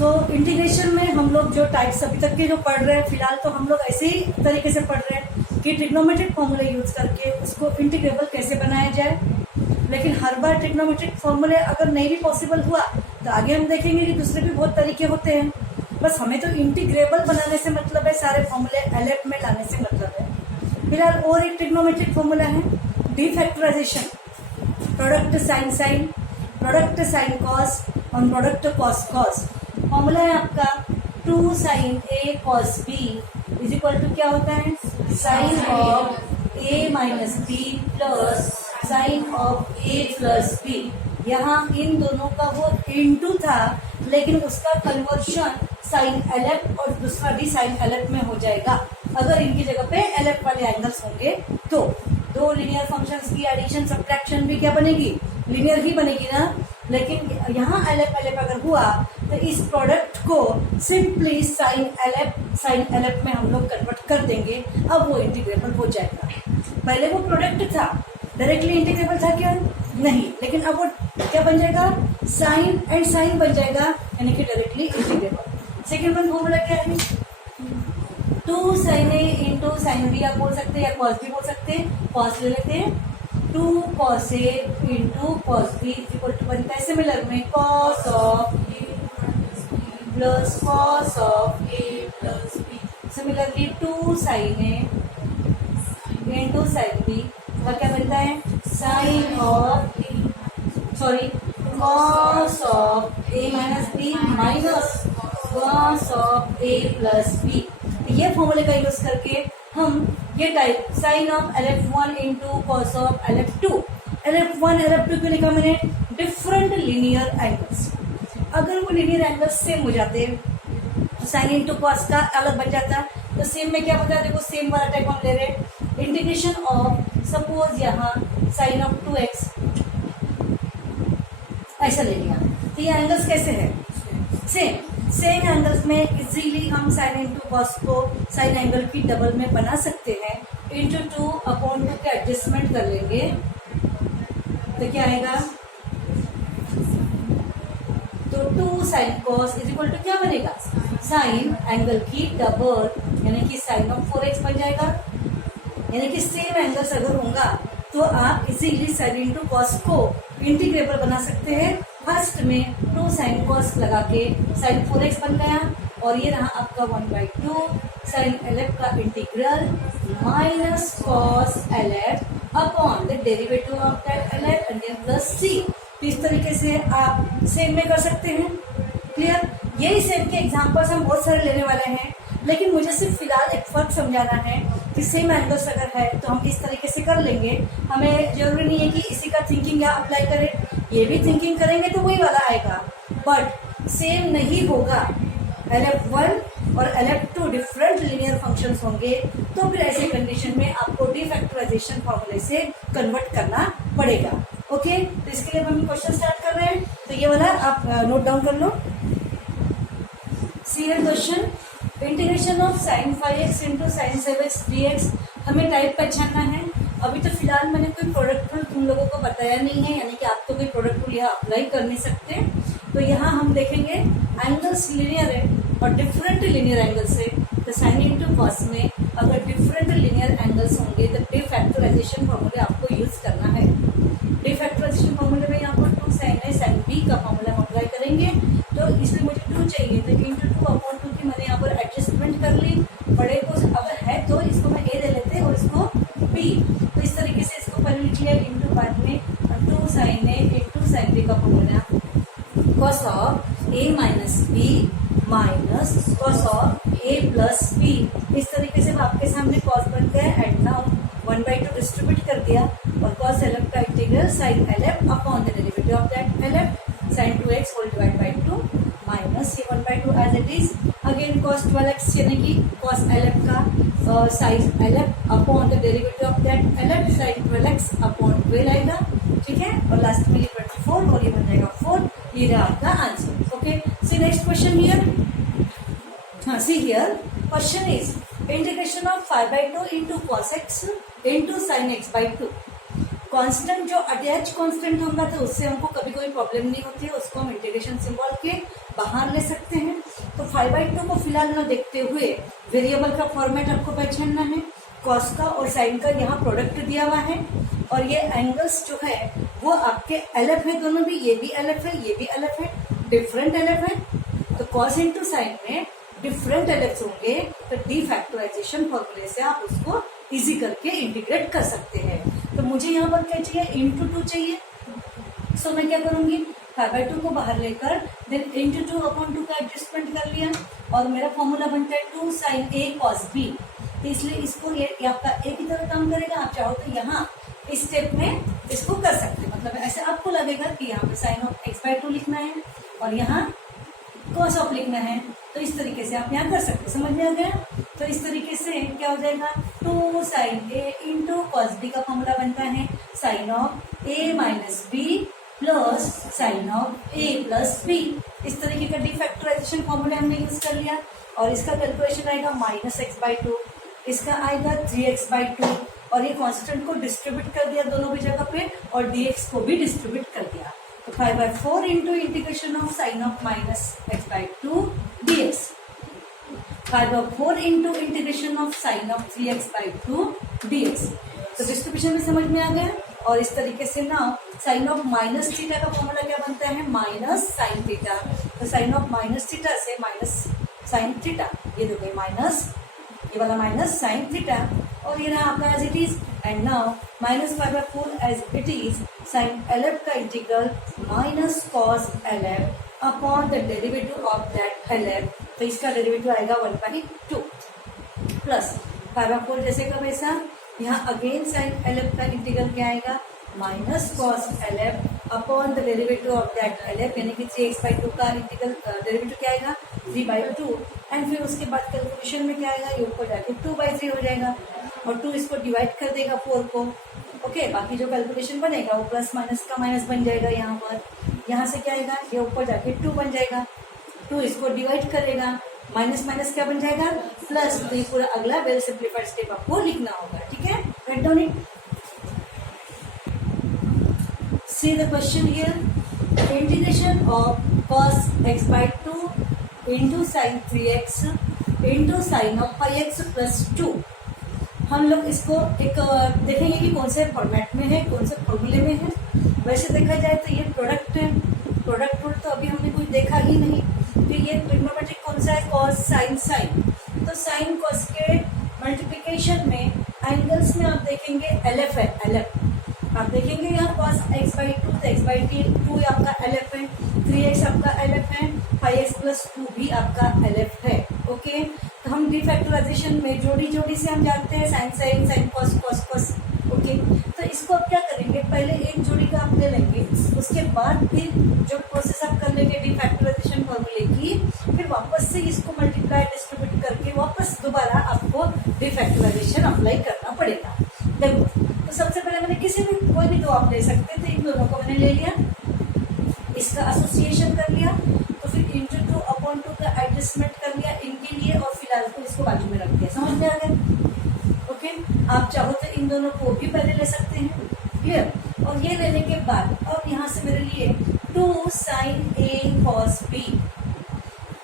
तो इंटीग्रेशन में हम लोग जो टाइप्स अभी तक के जो पढ़ रहे हैं, फिलहाल तो हम लोग ऐसे ही तरीके से पढ़ रहे हैं कि ट्रिग्नोमेट्रिक फॉर्मूले यूज करके उसको इंटीग्रेबल कैसे बनाया जाए। लेकिन हर बार ट्रिग्नोमेट्रिक फॉर्मूले अगर नहीं भी पॉसिबल हुआ तो आगे हम देखेंगे कि दूसरे भी बहुत तरीके होते हैं। बस हमें तो इंटीग्रेबल बनाने से मतलब है, सारे फॉर्मूले एलएफ में लाने से मतलब है। फिलहाल और एक ट्रिग्नोमेट्रिक फॉर्मूला है defactorization, product sine sine, product sine cos और प्रोडक्ट कॉस कॉस। फॉर्मूला है आपका 2 sin a cos b is equal to क्या होता है, sine of a minus B plus sine of a plus B. यहाँ इन दोनों का वो इनटू था, लेकिन उसका कन्वर्शन साइन एलएफ और दूसरा भी साइन एलएफ में हो जाएगा अगर इनकी जगह पे एलएफ वाले एंगल्स होंगे तो। दो लीनियर फंक्शंस की एडिशन सब्ट्रैक्शन भी क्या बनेगी, लीनियर ही बनेगी ना। लेकिन यहाँ एलएफ एलएफ अगर हुआ तो इस प्रोडक्ट को सिंपली साइन एलएफ में हम लोग कन्वर्ट कर देंगे, अब वो इंटीग्रेबल हो जाएगा। पहले वो प्रोडक्ट था, डायरेक्टली इंटीग्रेबल था क्या, नहीं, लेकिन अब वो क्या बन जाएगा, साइन एंड साइन बन जाएगा, यानी कि directly integrable. Second one formula क्या है, 2 sin a into sine B आप बोल सकते हैं या कॉस भी बोल सकते हैं, कॉस ले लेते हैं। 2 cos a into cos B equal to बनता है सिमिलर में cos of a plus cos of a plus B. Similarly 2 sin a into sine B और क्या बनता है, sine of cos of a minus B minus cos of a plus B. ये फॉर्मूले का यूज करके हम ये type sine of LF1 into cos of LF2, LF1 LF2 क्यों लिखा मैंने, डिफरेंट लीनियर एंगल्स। अगर वो लीनियर एंगल्स सेम हो जाते तो साइन इंटू कॉस का अलग बन जाता, तो सेम में क्या बता देखो, सेम वाला टाइप हम ले रहे हैं। इंटीग्रेशन ऑफ सपोज यहाँ साइन ऑफ 2x ऐसा ले लिया, तो ये एंगल्स कैसे है, सेम एंगल्स में इजीली हम साइन इंटू कॉस को साइन एंगल की डबल में बना सकते हैं। इंटू 2/2 के एडजस्टमेंट कर लेंगे तो क्या आएगा, तो 2 sin cos is equal to क्या बनेगा, साइन एंगल की डबल, यानी कि साइन ऑफ 4x बन जाएगा। यानी कि सेम एंगल्स अगर होगा तो आप इजीली साइन इंटू कॉस को इंटीग्रेबल बना सकते हैं। फर्स्ट में 2 sin cos लगा के साइन 4x बन गया, और ये रहा आपका 1/2 साइन LF का integral minus cos LF upon the derivative of that LF and then plus c। तो इस तरीके से आप सेम में कर सकते हैं। क्लियर, यही सेम के एग्जांपल्स हम बहुत सारे लेने वाले हैं, लेकिन मुझे सिर्फ फिलहाल एक फर्क समझाना है कि सेम एंगल्स अगर है तो हम इस तरीके से कर लेंगे। हमें जरूरी नहीं है कि इसी का थिंकिंग यहाँ अप्लाई करें, ये भी थिंकिंग करेंगे तो वही वाला आएगा, बट सेम नहीं होगा। LF1 और LF2 डिफरेंट लीनियर फंक्शंस होंगे, तो फिर ऐसे कंडीशन में आपको डिफैक्टराइजेशन फॉर्मूले से कन्वर्ट करना पड़ेगा। ओके, तो इसके लिए हम क्वेश्चन स्टार्ट कर रहे हैं, तो ये वाला आप नोट डाउन कर लो। See question, integration of sin 5x into sin 7x dx हमें टाइप पहचानना है। अभी तो फिलहाल मैंने कोई प्रोडक्ट रूल तुम लोगों को बताया नहीं है, यानी कि आप तो कोई प्रोडक्ट रूल यहाँ अप्लाई कर नहीं सकते। तो यहाँ हम देखेंगे एंगल्स लीनियर है और डिफरेंट लीनियर एंगल्स है, तो साइन इंटू कॉस में अगर डिफरेंट लीनियर एंगल्स होंगे तो डिफैक्टराइजेशन फॉर्मूले आपको यूज करना है। डिफैक्टराइजेशन फॉर्मूले में यहाँ पर 2 sin a sin b का फॉर्मूला हम अप्लाई करेंगे, तो इसमें मुझे 2 चाहिए, तो इंटू 2/2 की मैंने यहाँ पर एडजस्टमेंट कर ली। बड़े को अगर है तो इसको मैं a दे लेते और इसको b, तो इस तरीके से इसको पहले लिख लिया इंटू बाद में 2 sin a into sin b का formula cos of a minus b minus cos of a plus b। इस तरीके से आपके सामने cos बन गया, एंड नाउ 1/2 डिस्ट्रीब्यूट कर दिया और cos LF का integral sin LF upon the derivative of that LF sin 2x whole divide by 2 minus ये 1/2 as it is. Again cos 12x यानी कि cos LF का sin LF upon the derivative of that LF sin 12x upon 12 आएगा, ठीक है, और last में ये 24 और ये बन जाएगा 4। ये रहा आपका answer. Okay, see next question here. हाँ, see here question is integration of 5/2 into cos x into sin x/2। Constant जो अटैच कांस्टेंट होगा तो उससे हमको कभी कोई प्रॉब्लम नहीं होती है, उसको हम इंटीग्रेशन सिंबल के बाहर ले सकते हैं। तो 5/2 को फिलहाल में देखते हुए वेरिएबल का फॉर्मेट आपको पहचानना है। कॉस का और साइन का यहाँ प्रोडक्ट दिया हुआ है और ये एंगल्स जो है वो आपके एलएफ है, दोनों भी, ये भी एलएफ है, ये भी एलएफ है, डिफरेंट एलएफ है। तो कॉस इंटू साइन में डिफरेंट एलएफ होंगे तो डी फैक्टराइजेशन फॉर्मूले से आप उसको इजी करके इंटीग्रेट कर सकते हैं। तो मुझे यहाँ पर क्या चाहिए, इंटू 2 चाहिए। सो मैं क्या करूंगी, 5/2 को बाहर लेकर देन इंटू 2/2 का एडजस्टमेंट कर लिया और मेरा फॉर्मूला बनता है 2 sin a cos b। तो इसलिए इसको ये आपका ए की तरह काम करेगा। आप चाहो तो यहाँ इस स्टेप में इसको कर सकते हैं, मतलब ऐसे आपको लगेगा कि यहाँ पे साइन ऑफ x/2 लिखना है और यहाँ कॉस ऑफ लिखना है, तो इस तरीके से आप यहाँ कर सकते हैं। समझ में आ गया? तो इस तरीके से क्या हो जाएगा, 2 sin a into cos b का फॉर्मूला बनता है sine of a minus B plus sine of a plus b। इस तरीके का डी फैक्टराइजेशन फॉर्मूला हमने यूज कर लिया और इसका कैलकुलेशन आएगा -x/2, इसका आएगा 3x/2 और ये कांस्टेंट को डिस्ट्रीब्यूट कर दिया दोनों भी जगह पे और dx को भी डिस्ट्रीब्यूट कर दिया। तो 5/4 into integration of sine of -x/2 dx, 5/4 into integration of sine of 3x/2 dx। तो डिस्ट्रीब्यूशन में समझ में आ गया। और इस तरीके से ना साइन ऑफ माइनस थीटा का फॉर्मूला क्या बनता है, माइनस साइन थीटा। तो साइन ऑफ माइनस थीटा से माइनस साइन थीटा, ये देखो माइनस, ये वाला माइनस साइन थीटा और ये रहा आपका as it is. And now -5/4 as it is sine LF का integral minus cos LF upon the derivative of that LF। तो इसका डेरिवेटिव आएगा 1/2 प्लस 5/4 जैसे का वैसा यहाँ अगेन साइन LF का इंटीग्रल क्या आएगा, minus cos LF upon the derivative of that LF, यानी कि 3x/2 का इंटीग्रल डेरिवेटिव क्या आएगा 3/2 एंड फिर उसके बाद कैलकुलेशन में क्या आएगा, ये ऊपर जाके 2/3 हो जाएगा और 2 इसको डिवाइड कर देगा 4 को। ओके, बाकी जो कैलकुलेशन बनेगा वो प्लस माइनस का माइनस बन जाएगा। यहाँ पर यहाँ से क्या आएगा, ये ऊपर जाके 2 बन जाएगा, 2 इसको डिवाइड करेगा, माइनस माइनस क्या बन जाएगा प्लस। तो ये पूरा अगला वेल सिंप्लीफाइड स्टेप आपको लिखना होगा। ठीक है, write down it. See the question here. Integration of cos x/2 into sin 3x into sin of 5x plus 2। हम लोग इसको एक देखेंगे कि कौन से फॉर्मेट में है, कौन से फॉर्मूले में है। वैसे देखा जाए तो ये प्रोडक्ट है, प्रोडक्ट रूल तो अभी हमने कुछ देखा ही नहीं। तो ये ट्रिग्नोमेट्रिक कौन सा है, कॉस साइन साइन। तो साइन कॉस के मल्टीप्लिकेशन में एंगल्स में आप देखेंगे LF है, LF आप देखेंगे यहाँ cos x/2 तो x/2 आपका LF है, 3x आपका LF है, 5x plus 2 भी आपका LF है। ओके, तो हम डी फैक्टराइजेशन में जोड़ी जोड़ी से हम जानते हैं sine sine sine cos cos cos. Okay, तो इसको आप क्या करेंगे, पहले एक जोड़ी का आप ले लेंगे, उसके बाद फिर जो प्रोसेस आप कर लेंगे डी फैक्टराइजेशन फॉर्मूले की, फिर वापस से इसको मल्टीप्लाई डिस्ट्रीब्यूट करके वापस दोबारा आपको डी फैक्टराइजेशन अप्लाई करना पड़ेगा। देखो, तो सबसे पहले मैंने किसी भी कोई भी दो आप ले सकते थे, इन दोनों को मैंने ले लिया, इसका एसोसिएशन कर लिया, तो फिर इंटू 2/2 का एडजस्टमेंट कर लिया इनके लिए और फिलहाल को इसको बाजू में रख दिया। समझ में आ गया? ओके, आप चाहो तो इन दोनों को भी पहले ले सकते हैं, क्लियर। और ये लेने के बाद अब यहाँ से मेरे लिए 2 sin a cos b,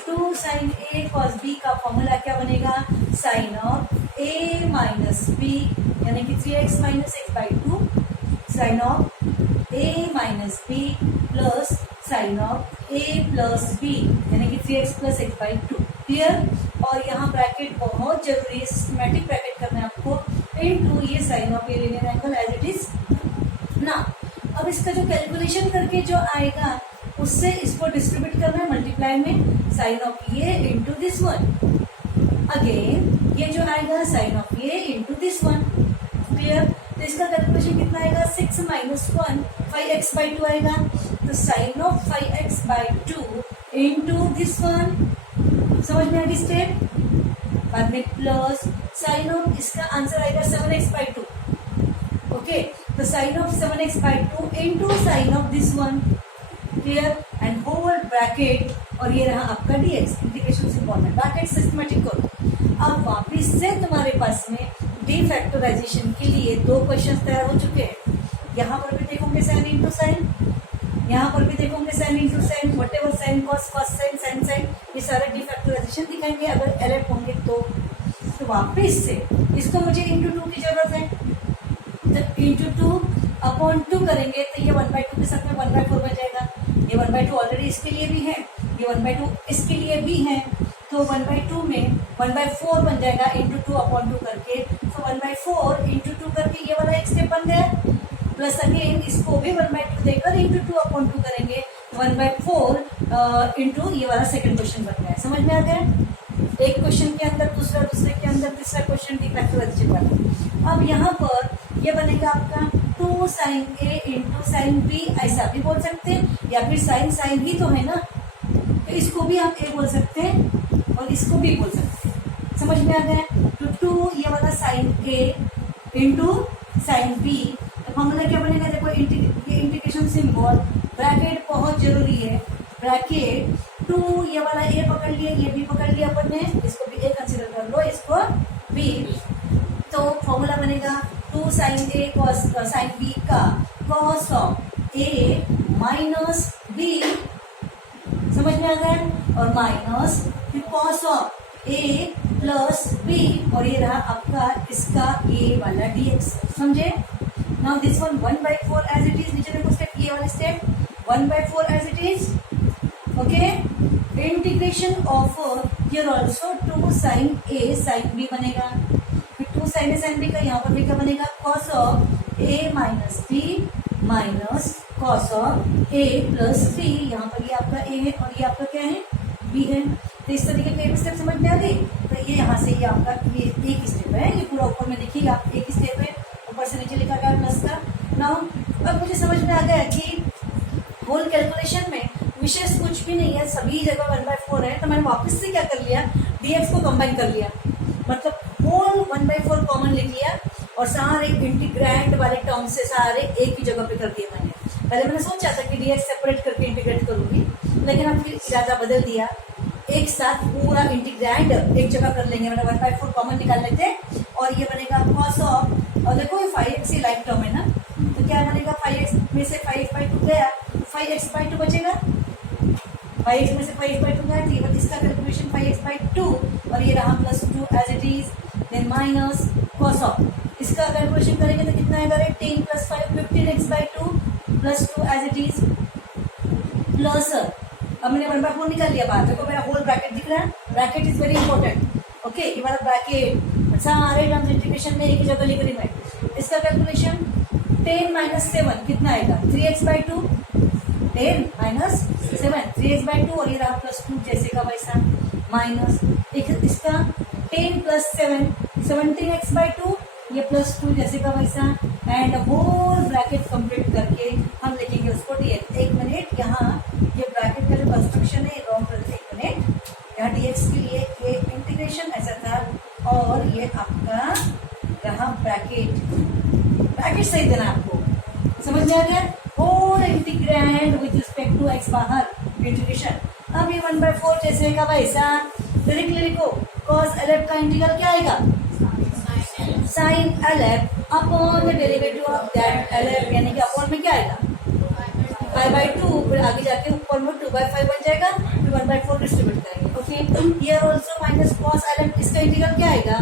2 sin a cos b का फॉर्मूला क्या बनेगा, sine of a minus b यानी कि 3x minus x/2 sine of a minus b plus sine of a plus b यानी कि 3x प्लस x/2। क्लियर। और यहाँ bracket बहुत जरूरी है, सिस्टमैटिक ब्रैकेट करना है आपको, इनटू ये sine of a linear angle as it is ना। अब इसका जो कैलकुलेशन करके जो आएगा उससे इसको डिस्ट्रीब्यूट करना है मल्टीप्लाई में, साइन ऑफ ये इंटू दिस वन, अगेन ये जो आएगा साइन ऑफ ये इंटू दिस वन। क्लियर। तो इसका कैलकुलेशन कितना आएगा, 6 माइनस 1 5x/2 आएगा। तो sine of 5x/2 into this one, समझ में आ गई स्टेप। बाद में प्लस साइन ऑफ, इसका आंसर आएगा 7x/2। ओके, तो sine of 7x/2 into sine of this one. Clear. And whole bracket और ये रहा आपका dx, इंटीग्रेशन से बॉन्ड ब्रैकेट सिस्टमेटिक करो। अब वापिस से तुम्हारे पास में डी फैक्टराइजेशन के लिए 2 क्वेश्चन तैयार हो चुके हैं। यहाँ पर भी देखोगे साइन इंटू साइन, यहाँ पर भी देखोगे sine into sine, whatever sine cos cos sine sine sine, ये सारे डिफैक्टराइजेशन दिखाएंगे अगर एलएफ होंगे तो वापिस से इसको मुझे इंटू टू की जरूरत है, तो इंटू टू अपॉन टू करेंगे तो ये 1/2 के साथ में 1/4 बन जाएगा। ये 1/2 ऑलरेडी इसके लिए भी है, ये 1/2 इसके लिए भी है, तो 1/2 में 1/4 बन जाएगा इंटू टू अपॉन टू करके, तो 1/4 इंटू टू करके ये वाला एक स्टेप बन गया, प्लस अगेन इसको भी 1/2 देकर इंटू टू अपॉन टू करेंगे 1/4 इंटू ये वाला सेकंड क्वेश्चन बन गया। समझ में आ गया? एक क्वेश्चन के अंदर दूसरा, दूसरे के अंदर तीसरा क्वेश्चन डिफैक्टराइजेशन वाला। अब यहाँ पर ये बनेगा आपका 2 साइन ए इंटू साइन बी, ऐसा भी बोल सकते हैं, या फिर साइन साइन ही तो है ना, तो इसको भी आप ए बोल सकते हैं और इसको भी बोल सकते हैं। समझ में आ गया? तो 2 ये वाला साइन ए इंटू साइन बी, तो फॉर्मूला क्या बनेगा? देखो इंटीग्रेशन सिंबल, ब्रैकेट बहुत जरूरी है, ब्रैकेट 2 ये वाला ए पकड़ लिया, ये भी पकड़ लिया अपन ने, इसको भी ए कंसिडर कर लो, इसको बी, तो फॉर्मूला बनेगा 2 sine A cos sine B का cos of A minus B, समझ में आ गया? और माइनस फिर cos of A plus B, और ये रहा आपका इसका ए वाला डीएक्स, समझे? Now this one 1/4 as it is, नीचे देखो स्टेप, ये वाला step 1/4 as it is, okay. Integration of here also 2 sine A sine B बनेगा, फिर 2 साइन ए साइन बी का यहाँ पर भी क्या बनेगा? Cos of A minus B minus cos of A plus B, यहाँ पर ये आपका ए है और ये आपका क्या है? बी है। तो इस तरीके के स्टेप समझ में आ गई। तो ये यहाँ से ये आपका ये एक स्टेप है, ये पूरा ऊपर में देखिएगा आप, एक स्टेप है, ऊपर से नीचे लिखा गया प्लस का। नाउ अब मुझे समझ में आ गया कि होल कैलकुलेशन में विशेष कुछ भी नहीं है, सभी जगह 1/4 है, तो मैंने वापस से क्या कर लिया? डीएक्स को कंबाइन कर लिया, मतलब होल 1/4 कॉमन लिख लिया और सारे इंटीग्रैंड वाले टर्म से सारे एक ही जगह पे कर दिए मैंने। पहले मैंने सोचा था कि डीएक्स सेपरेट करके इंटीग्रेट करूंगी, लेकिन अब फिर इरादा बदल दिया, एक साथ पूरा इंटीग्रैंड एक जगह कर लेंगे। मैंने 1/4 कॉमन निकाल लेते और ये बनेगा कॉस ऑफ, और देखो ये 5x ही लाइक टर्म है ना, तो क्या बनेगा? 5x में से 5/2 गया, 5x/2 बचेगा, 5x में से 5/2 गया, तो ये इसका कैलकुलेशन 5x/2, और ये रहा +2 as it is, then minus cos of, इसका कैलकुलेशन करेंगे तो कितना आएगा? 10 + 5 15x/2 +2 as it is, plus अब मैंने 1/4 निकाल लिया बाहर, देखो मेरा होल ब्रैकेट दिख रहा है, bracket is very important, okay. ये वाला ब्रैकेट सारे टर्म्स इंटीग्रेशन में एक ही जगह लिख रही मैं, इसका कैलकुलेशन 10 - 7 कितना आएगा? 3x/2, 10 - 7 3x/2, और ये रहा +2 जैसे का वैसा, माइनस एक इसका 10 + 7 17x/2, ये +2 जैसे का वैसा, एंड होल ब्रैकेट कंप्लीट करके हम लिखेंगे उसको dx। एक मिनट, यहाँ ये ब्रैकेट का जो कंस्ट्रक्शन है रॉन्ग कर, एक मिनट, यहाँ dx के लिए ये इंटीग्रेशन ऐसा था और ये आपका यहाँ ब्रैकेट सही देना आपको, समझ में आ गया? Whole integrand with respect to x बाहर इंटीग्रेशन। अब ये 1/4 जैसे का वैसा, डायरेक्टली लिखो cos LF का इंटीग्रल क्या आएगा? Sine LF upon the derivative of that LF, यानी कि अपॉन में क्या आएगा? 5/2, फिर आगे जाके ऊपर में 2/5 बन जाएगा, फिर 1/4 डिस्ट्रीब्यूट करेंगे, okay. Here also minus cos LF, इसका इंटीग्रल क्या आएगा?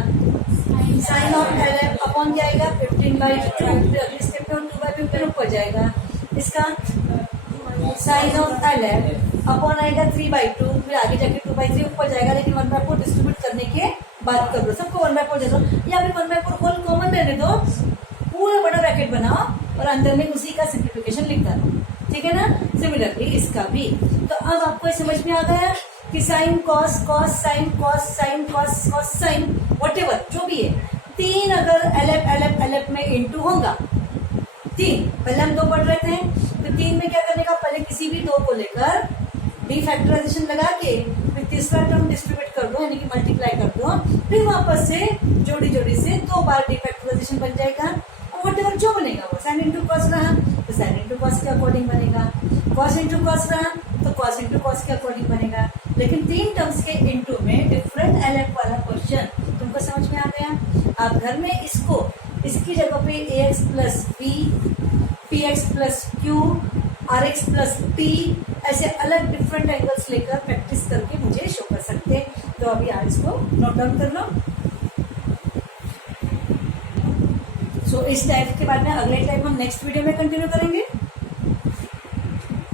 साइन ऑफ LF अपॉन क्या आएगा? 15/2, फिर अगले स्टेप में 2/5 फिर ऊपर जाएगा, इसका साइन ऑफ LF अपॉन आएगा 3/2, फिर आगे जाके 2/3 ऊपर जाएगा, लेकिन 1/4 डिस्ट्रीब्यूट करने के बाद कर दो, सबको 1/4 दे दो, या फिर 1/4 होल कॉमन रहने दो, पूरा बड़ा ब्रैकेट बनाओ और अंदर में उसी का सिंप्लीफिकेशन लिख दो, ठीक है ना? सिमिलरली इसका भी। तो अब आपको समझ में आ गया कि sign cos, cos sign, cos sine, cos cos sign, whatever जो भी है, 3 अगर LF में इंटू होगा, 3 पहले हम 2 पढ़ रहे थे, तो 3 में क्या करने का? पहले किसी भी 2 को लेकर डिफैक्टराइजेशन लगा के फिर तीसरा टर्म डिस्ट्रीब्यूट कर दो, यानी कि मल्टीप्लाई कर दो, फिर वापस से जोड़ी जोड़ी से 2 बार डिफैक्टराइजेशन बन जाएगा, और व्हाटएवर जो बनेगा वो साइन इंटू कॉस रहा तो साइन इंटू कॉस के अकॉर्डिंग बनेगा, कॉस इंटू कॉस रहा तो कॉस इंटू कॉस के अकॉर्डिंग बनेगा। लेकिन 3 टर्म्स के इंटू में डिफरेंट LF वाला क्वेश्चन तुमको समझ में आ गया। आप घर में इसको इसकी जगह पे ax + b p x plus q, r x plus t, ऐसे अलग डिफरेंट एंगल्स लेकर प्रैक्टिस करके मुझे शो कर सकते हैं। तो अभी आप इसको नोट डाउन कर लो। सो इस टाइप के बाद में अगले टाइप हम नेक्स्ट वीडियो में कंटिन्यू करेंगे।